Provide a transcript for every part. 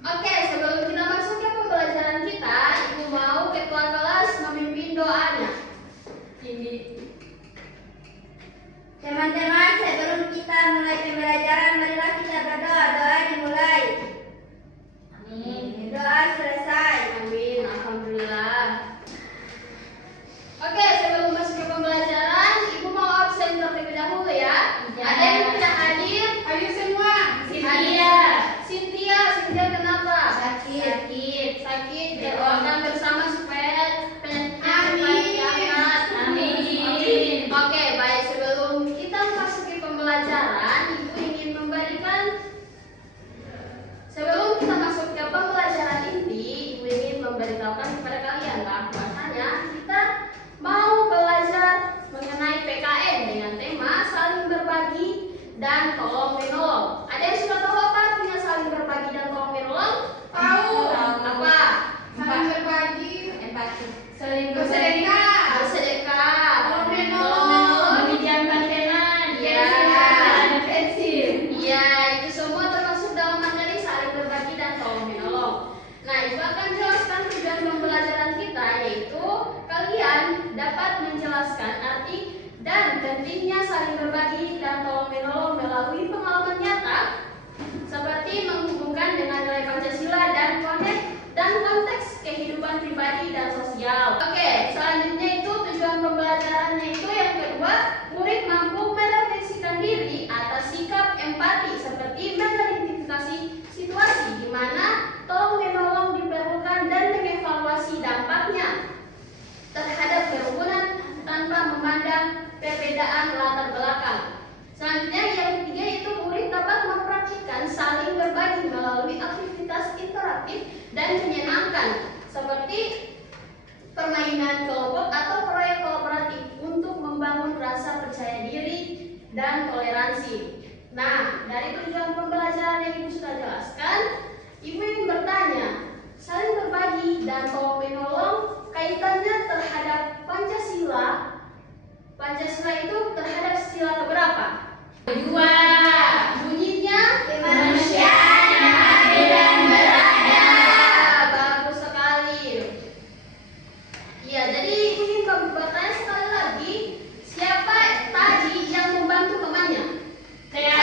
Oke, sebelum kita masuk ke pembelajaran kita, Ibu mau ketua kelas memimpin doanya. Ini. Teman-teman, sebelum kita mulai pembelajaran, marilah kita berdoa. Doa dimulai. Amin. Doa selesai. Amin. Alhamdulillah. Oke, sebelum masuk ke pembelajaran, Ibu mau absen terlebih dahulu ya. Ya. Ada yang tidak hadir? Ayo semua. Cynthia kenapa? Sakit. Sakit. Doakan bersama supaya penyakitnya cepat Amin. diangkat. Amin. Oke, baik. Sebelum kita memasuki pembelajaran, Ibu ingin memberikan. Sebelum kita masuk ke pembelajaran inti, Ibu ingin memberitahukan kepada kalian bahwasanya kita mau belajar mengenai PKN dengan tema saling berbagi dan tolong menolong. Ada yang sudah tahu apa artinya saling berbagi dan tolong menolong? Tahu. Apa? Saling berbagi. Empati. Saling Bersedekah. bersedekah. Tolong menolong. Meminjamkan pena. Ya. Ada pensil. Iya, itu semua termasuk dalam materi saling berbagi dan tolong menolong. Nah, Ibu akan jelaskan tujuan pembelajaran kita, yaitu kalian dapat menjelaskan arti dan pentingnya saling berbagi dan tolong menolong melalui pengalaman nyata, seperti menghubungkan dengan nilai Pancasila dan konteks kehidupan pribadi dan sosial. Oke, selanjutnya itu tujuan pembelajarannya itu yang kedua, murid mampu merefleksikan diri atas sikap empati seperti mengidentifikasi situasi di mana tolong menolong diperlukan dan mengevaluasi dampaknya terhadap kerumunan tanpa memandang perbedaan latar belakang. Selanjutnya yang ketiga itu murid dapat mempraktikkan saling berbagi melalui aktivitas interaktif dan menyenangkan seperti permainan kelompok atau proyek kolaboratif untuk membangun rasa percaya diri dan toleransi. Nah, dari tujuan pembelajaran yang Ibu sudah jelaskan, Ibu ingin bertanya, saling berbagi dan tolong menolong kaitannya terhadap Pancasila. Pancasila itu terhadap sila keberapa? Kedua. Bunyinya Kemanusiaan yang adil dan beradab. Bagus sekali. Ya, jadi Ibu ingin bertanya sekali lagi, siapa tadi yang membantu temannya? Saya.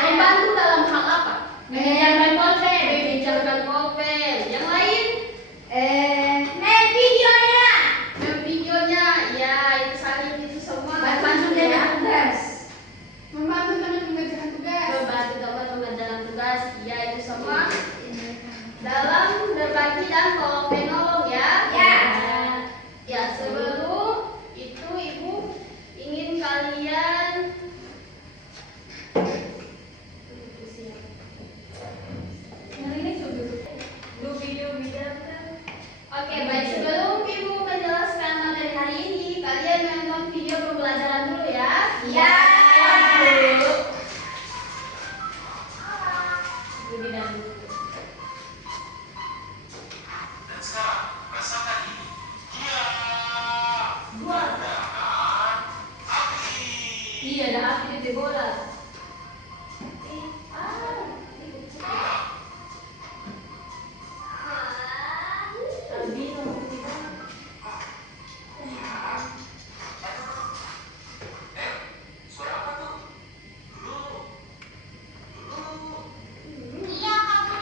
Membantu dalam hal apa? Meminjamkan pulpen. Meminjamkan pulpen. Yang lain? Main videonya. Videonya, ya itu saling itu semua. Bantu ya. dengan tugas. Membantu teman mengerjakan tugas. Membantu teman mengerjakan tugas, ya itu semua dalam berbagi dan tolong menolong ya. Ya. Ya, sebelum itu Ibu ingin kalian Oke, baik, sebelum Ibu menjelaskan materi hari ini, kalian menonton video pembelajaran dulu ya. Ya. Ibu di dalam. Dan sekarang rasakan ini. Ya. Dua. Dan api. Iya, ada api di bola. Suara apa tuh? Dulu. Iya, kamu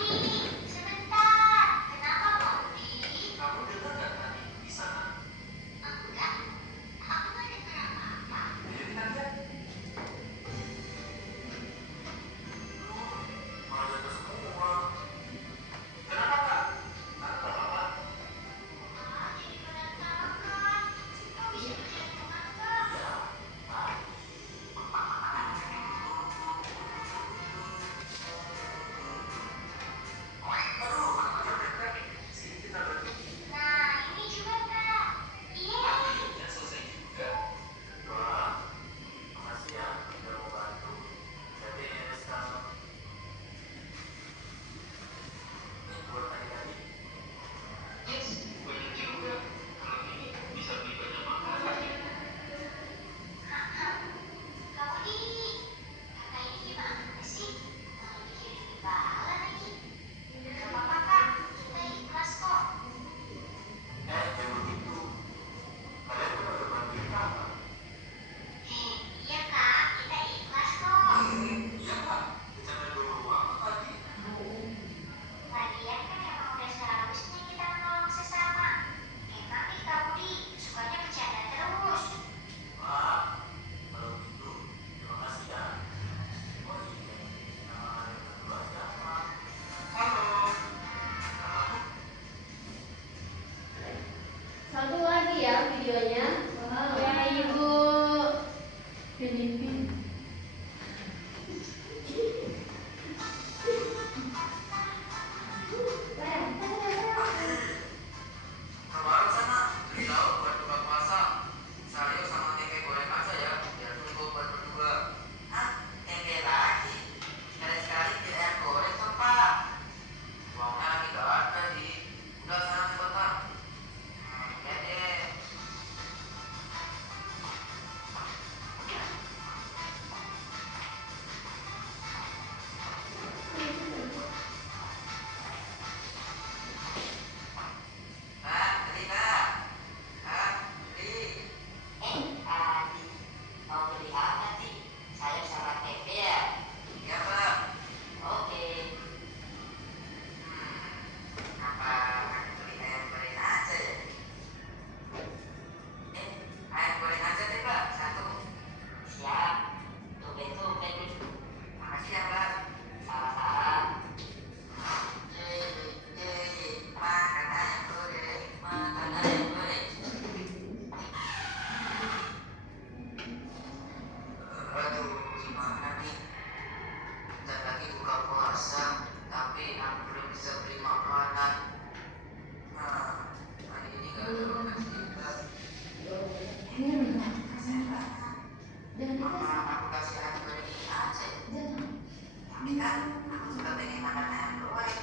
kan aku juga pengen makan ayam goreng,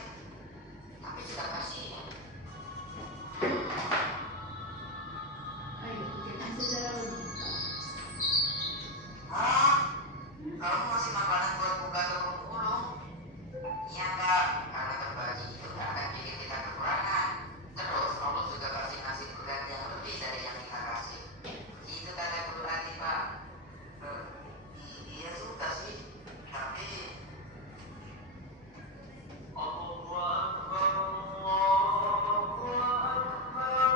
tapi juga kasihan. Ayo, kita secara logika. Oh, kamu masih makanan buat buka toko ulung? Iya kak, karena berbagi itu gak akan bikin kita kekurangan. Terus Allah juga pasti ngasih berat yang lebih dari yang kita kasih. Itu kata guru hati pak. Iya suka sih, tapi Allahu Akbar, Allahu Akbar.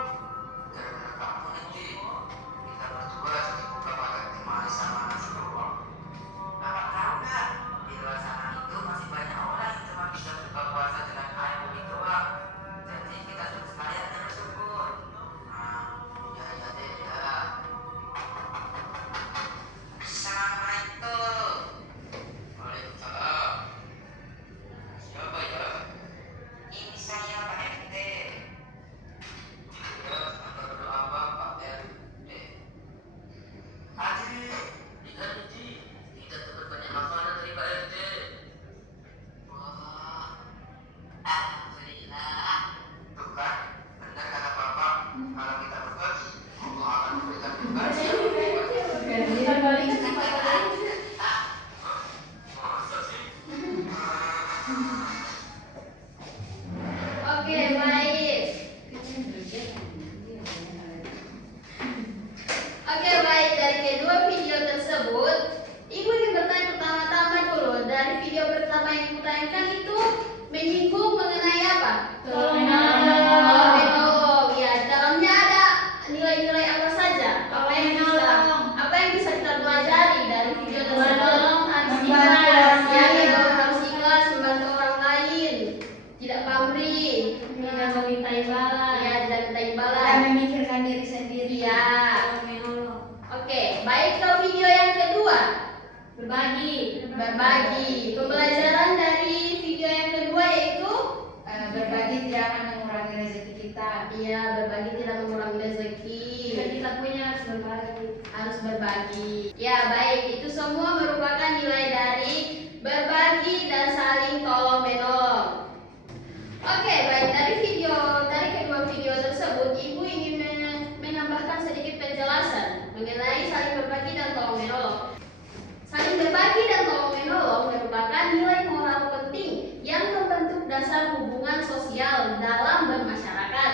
Gara-gara kamu nanti kita berdua jadi buka pakai teh manis sama nasi goreng. Bapak tahu nggak, di luar sana itu masih banyak orang yang cuma bisa buka puasa dengan ayam ubi doang. Jadi kita harus sekalian bersyukur. Nah, ya deh ya. Assalamualaikum. Waalaikumsalam. Siapa ya? Ini saya Pak RT. Ya, anda berdoa apa Pak RT? Haji, tidak Haji. Tidak dapat banyak makanan dari Pak RT. Wah, alhamdulillah. Tuh kan, benar kata Bapak. Kalau kita berbagi, Allah akan memberikan berbagi. Kita balik ke Masa sih? Oke, baik. Oke, baik. Dari kedua video tersebut, Ibu ingin bertanya pertama-tama dulu. Dari video pertama yang Ibu tanyakan itu menyinggung mengenai apa? Tolong Tolong menolong. Ya, di dalamnya ada nilai-nilai apa saja? Apa yang bisa kita pelajari dari video tersebut? harus Ya, kita harus ikhlas membantu orang lain, tidak pamrih, tidak meminta imbalan, ya, tidak minta Dan imbalan. memikirkan diri sendiri. Iya. Tolong menolong. Oke, baik ke video yang kedua. berbagi. Pembelajaran dari video yang kedua yaitu Berbagi tidak akan mengurangi rezeki kita. iya, berbagi tidak mengurangi rezeki. Jika kita punya harus berbagi. Harus berbagi. Ya, baik. Itu semua merupakan nilai dari berbagi dan saling tolong menolong. Oke, baik. Dari kedua video tersebut, Ibu ingin menambahkan sedikit penjelasan mengenai saling berbagi dan tolong menolong. Saling berbagi dan tolong menolong merupakan nilai moral penting yang membentuk dasar hubungan sosial dalam bermasyarakat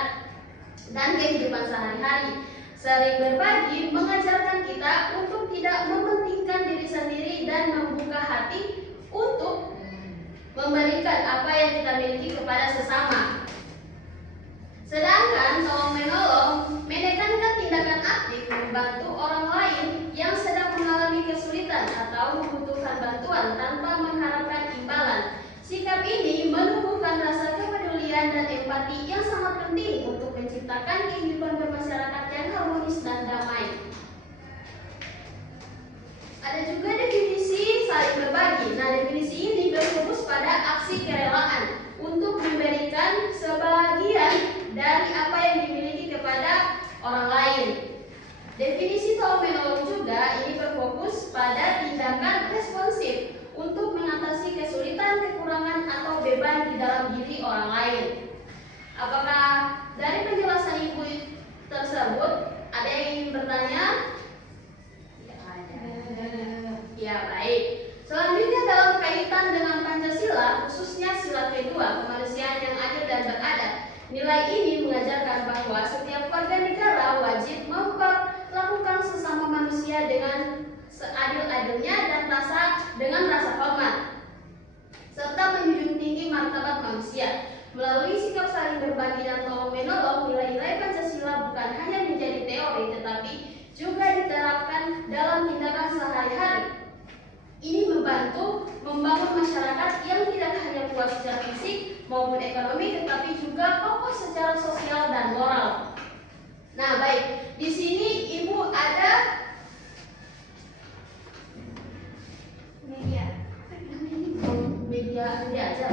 dan kehidupan sehari-hari. Saling berbagi mengajarkan kita untuk tidak mementingkan diri sendiri dan membuka hati untuk memberikan apa yang kita miliki kepada sesama. Sedangkan tolong menolong menekankan tindakan aktif membantu orang lain yang sedang mengalami kesulitan atau membutuhkan bantuan tanpa mengharapkan imbalan. Sikap ini menumbuhkan rasa kepedulian dan empati yang sangat penting untuk menciptakan kehidupan bermasyarakat yang harmonis dan damai. Ada juga definisi saling berbagi. Nah, definisi ini berfokus pada aksi kerelaan untuk memberikan sebagian dari apa yang dimiliki kepada orang lain. Definisi tolong menolong juga ini berfokus pada tindakan responsif untuk mengatasi kesulitan, kekurangan, atau beban di dalam diri orang lain. Apakah dari penjelasan Ibu tersebut ada yang ingin bertanya? Ya, baik. Selanjutnya dalam kaitan dengan Pancasila, khususnya sila kedua, kemanusiaan yang adil dan beradab. Nilai ini mengajarkan bahwa setiap warga negara wajib memperlakukan sesama manusia dengan seadil-adilnya dan dengan rasa hormat, serta menjunjung tinggi martabat manusia. Melalui sikap saling berbagi dan tolong menolong, nilai-nilai Pancasila bukan hanya menjadi teori tetapi juga diterapkan dalam tindakan sehari-hari. Ini membantu membangun masyarakat yang tidak hanya kuat secara fisik maupun ekonomi, tetapi juga kokoh secara sosial dan moral. Nah, baik. Di sini Ibu ada Media. media ajar.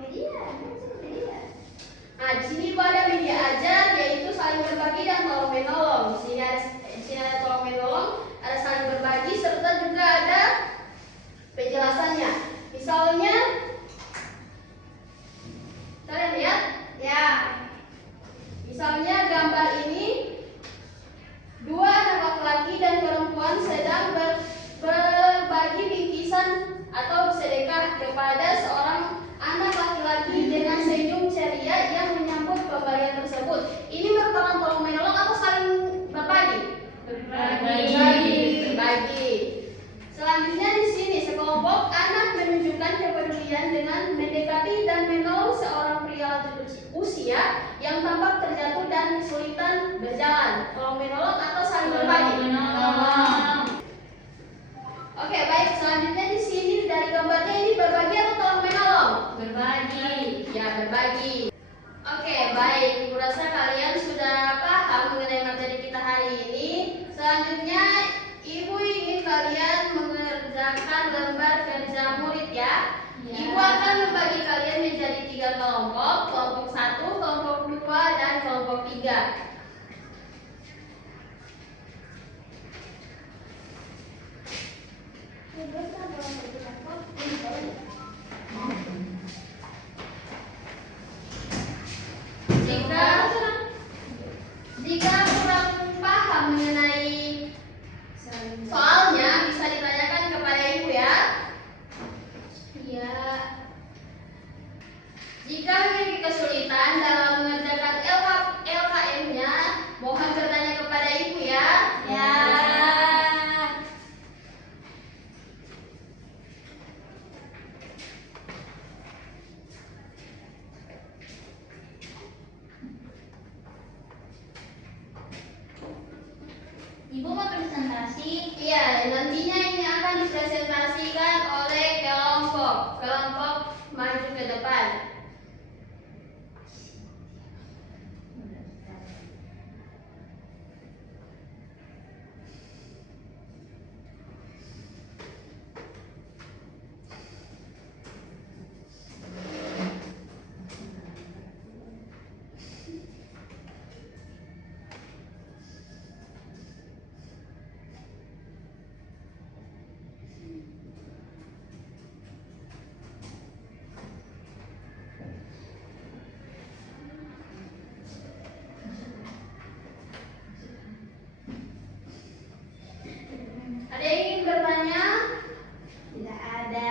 Media. Nah, di sini Ibu ada media ajar, yaitu saling berbagi dan tolong menolong. Di sini ada tolong menolong, ada saling berbagi, serta juga ada penjelasannya. Di Misalnya, kalian lihat? Ya. Misalnya gambar ini, dua anak laki-laki dan perempuan sedang berbagi bingkisan atau sedekah kepada seorang anak laki-laki dengan senyum ceria yang menyambut pemberian tersebut. Ini merupakan tolong menolong atau saling berbagi? Berbagi. Selanjutnya di sini sekelompok anak menunjukkan kepedulian dengan mendekati dan menolong seorang pria lanjut usia yang tampak terjatuh dan kesulitan berjalan. Tolong menolong atau saling berbagi? Oke, baik. Selanjutnya di sini dari gambarnya ini berbagi atau tolong menolong? Berbagi. Ya, berbagi. Oke, baik. Kurasa kalian sudah paham mengenai materi kita hari ini. Selanjutnya, Ibu ingin kalian mengerjakan lembar kerja murid ya. Ya. Ibu akan membagi kalian menjadi 3 kelompok, kelompok 1, kelompok 2, dan kelompok 3. Jika kurang paham mengenai soalnya bisa ditanyakan kepada ibu ya. Iya. Jika memiliki kesulitan dalam mengerjakan LKM-nya, mohon bertanya kepada ibu ya. Ya. Ibu mau presentasi? Iya, nantinya ini akan dipresentasikan oleh kelompok. Kelompok maju ke depan. Ada yang ingin bertanya? Tidak ada.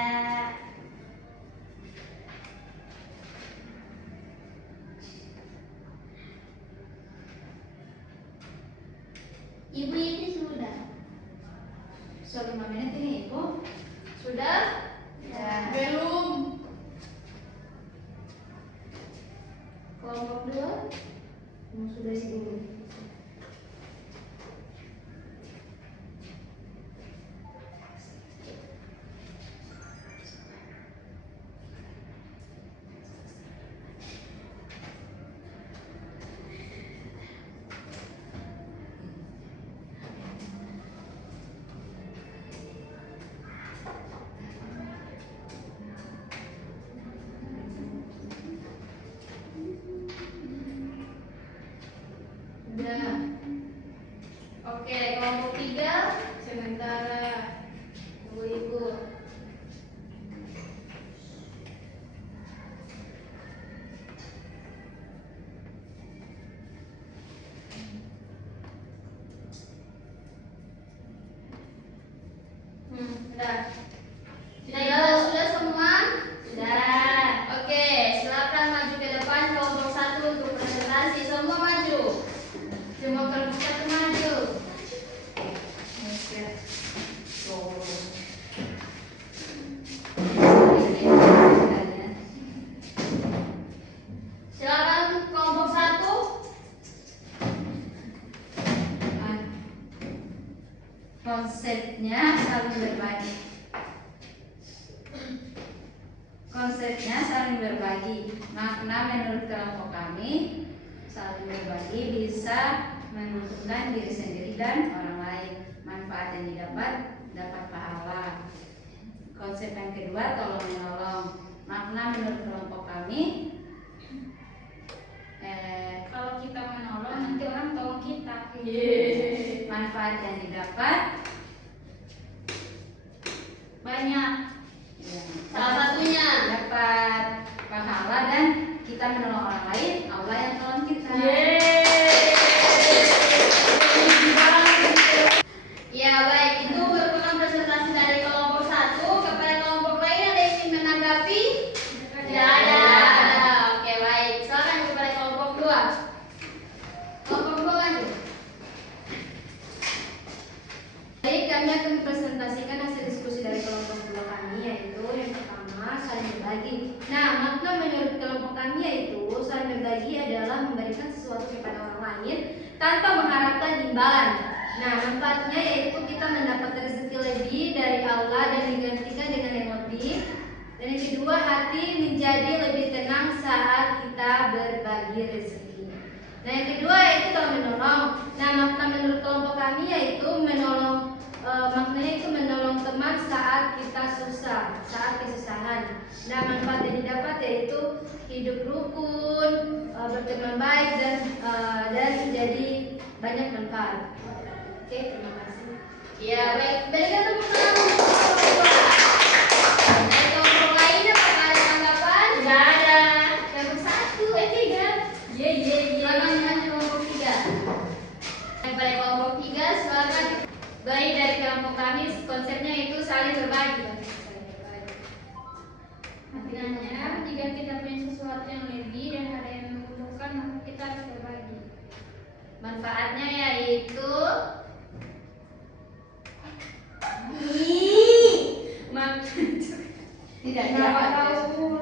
Ibu ini sudah. Sudah 5 menit ini Ibu. Sudah? Ya. Belum. Kelompok 2? Sudah sih. Sudah. Oke, kelompok 3 sementara ibu-ibu. Sudah. Sudah semua? Sudah. Oke, silakan maju ke depan kelompok 1 untuk presentasi. Semua maju. Semua kelompok 1 maju. Silakan kelompok 1. Konsepnya saling berbagi. Konsepnya saling berbagi. Makna menurut kelompok kami, saling berbagi bisa menguntungkan diri sendiri dan orang lain. Manfaat yang dapat pahala. Konsep yang kedua, tolong menolong. Makna menurut kelompok kami, Kalau kita menolong nanti orang tolong kita. manfaat yang didapat Banyak. ya, Salah kita menolong orang lain, Allah yang tolong kita. Ya baik, itu merupakan presentasi dari kelompok 1. Kepada kelompok lain ada yang ingin menanggapi? Tidak ada. Oke baik, silakan kepada kelompok 2. Kelompok 2 lanjut. Baik, kami akan mempresentasikan hasil diskusi dari kelompok 2 kami, yaitu yang pertama, saling berbagi. Nah, makna menurut kelompok kami yaitu saling berbagi adalah memberikan sesuatu kepada orang lain tanpa mengharapkan imbalan. Nah, manfaatnya yaitu kita mendapat rezeki lebih dari Allah dan digantikan dengan yang lebih. Dan yang kedua, hati menjadi lebih tenang saat kita berbagi rezeki. Nah, yang kedua yaitu dalam menolong. Nah, makna menurut kelompok kami yaitu menolong. Maknanya itu menolong teman saat kita susah, saat kesusahan. Nah, manfaat yang didapat yaitu hidup rukun, berteman baik dan menjadi banyak manfaat. Oke, terima kasih. Ya baik, berikan tepuk tangan untuk kelompok 2. Dari kelompok lain apakah ada tanggapan? Tidak ada. Kelompok 1, 3. Silakan lanjut kelompok 3. Yang pada kelompok 3 silakan. Baik, dari kelompok kami konsepnya itu saling berbagi. Artinya, jika kita punya sesuatu yang lebih dan ada yang membutuhkan, maka kita harus berbagi. Manfaatnya yaitu tidak tahu.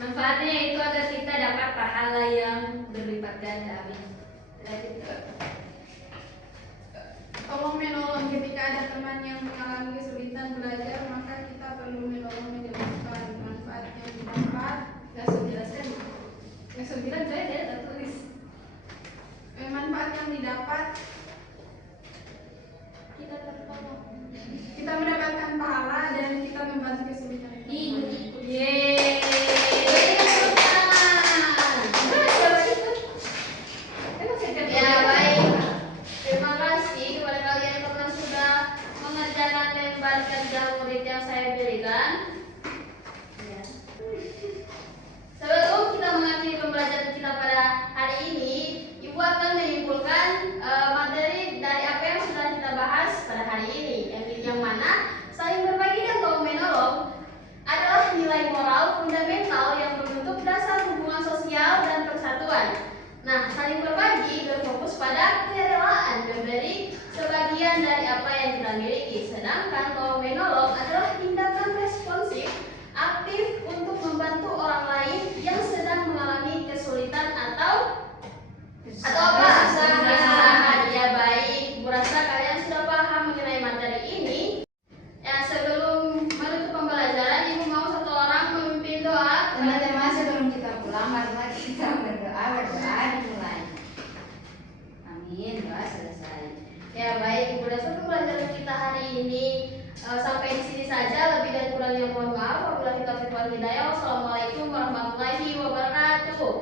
Manfaatnya yaitu agar kita dapat pahala yang berlipat ganda. Amin. Tolong menolong ketika ada teman yang mengalami kesulitan belajar, maka kita perlu menolong menjelaskan manfaat yang didapat. Nggak usah jelaskan. Yang 9 saya tidak tulis. Manfaat yang didapat, Kita tertolong. kita mendapatkan pahala dan kita membantu kesulitan. Yeay. Berikan tepuk tangan. Ya baik, terima kasih kepada kalian karena sudah mengerjakan lembar kerja murid yang saya berikan. Sebelum kita mengakhiri pembelajaran kita pada hari ini, Ibu akan menyimpulkan materi dari apa yang sudah kita bahas pada hari ini, yang mana saling berbagi dan tolong menolong adalah nilai moral fundamental yang membentuk dasar hubungan sosial dan persatuan. Nah, saling berbagi berfokus pada kerelaan memberi sebagian dari apa yang kita miliki, sedangkan tolong menolong adalah tindakan responsif aktif untuk membantu orang lain yang sedang mengalami kesulitan atau apa? Kesusahan. Ya baik, Bu rasa kalian sudah paham mengenai materi ini. Ya, sebelum menutup pembelajaran, Ibu mau satu orang memimpin doa. Teman-teman, sebelum kita pulang, marilah kita berdoa dimulai. Amin, doa selesai. Ya baik, Ibu rasa pembelajaran kita hari ini sampai di sini saja. Lebih dan kurangnya mohon maaf. Wabillahi taufiq wal hidayah. Wassalamualaikum warahmatullahi wabarakatuh.